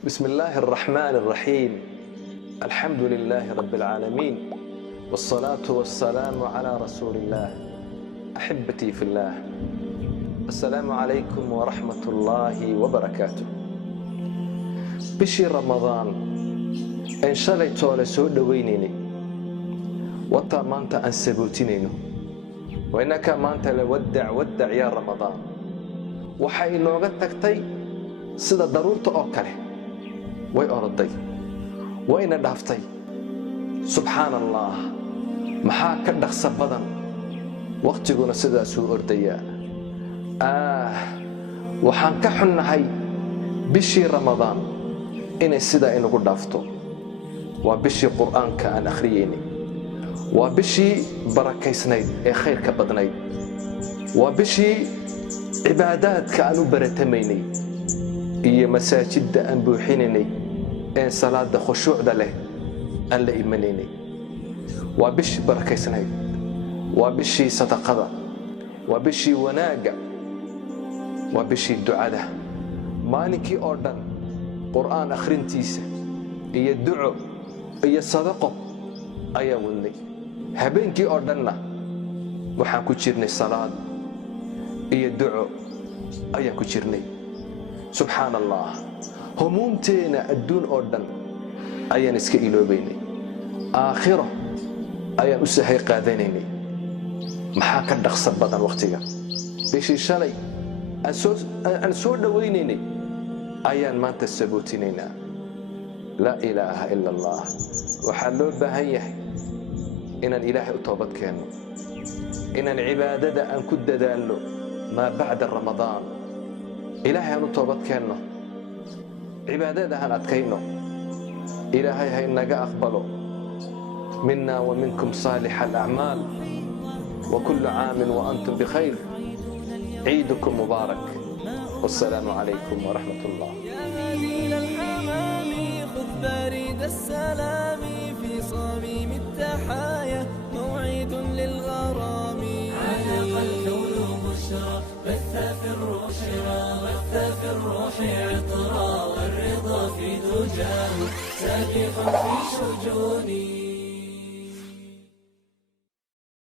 بسم الله الرحمن الرحيم. الحمد لله رب العالمين، والصلاة والسلام على رسول الله. أحبتي في الله، السلام عليكم ورحمة الله وبركاته. بشي رمضان إن شاء الله تعالى سود وينيني وطا مانتا أن سبوتينينو، وإنك مانتا ودع يا رمضان. وحي نوغا تكتي سيدا ضرورة أوكالي way orday wayna dhaaftay. subxaan allah, maxaa ka dhaqsa badan, waqtiguna sidaasuu ordayaa. waxaan ka xunnahay bishii ramadaan inay sidaa inagu dhaafto. waa bishii qur'aanka aan akhriyeynay, waa bishii barakaysnayd ee khayrka badnayd, waa bishii cibaadaadka aan u baratamaynay iyo masaajidda aan buuxinaynay ee salaada khushuucda leh aan la imanaynay. waa bishii barakaysnayd, waa bishii sadaqada, waa bishii wanaagga, waa bishii ducada. maalinkii oo dhan qur'aan akhrintiisa iyo duco iyo sadaqo ayaa wadnay. habeenkii oo dhanna waxaan ku jirnay salaad iyo duco ayaan ku jirnay. subxaan allah, humuumteena adduun oo dhan ayaan iska iloobaynay, aakhiro ayaan u sahay qaadanaynay. maxaa ka dhaqsa badan waqtiga? bishii shalay aan soo dhowaynaynay ayaan maanta sabootinaynaa. laa ilaaha ila allah. waxaa loo baahan yahay inaan ilaahay u toobad keenno, inaan cibaadada aan ku dadaalno maa bacda ramadaan. ilaahay aan u toobad keenno, cibaadada aan adkayno. ilaahay ha inaga aqbalo mina wa minkum saalix alacmaal, wa kullu caamin wa antum bikhayr. ciidukum mubaarak, wassalaamu calaykum waraxmat ullah. بريد السلام في صميم التحايا، موعد للغرام. علق الكون بشرى، بث في الروح عطرا، والرضا في دجاه سابق في شجوني.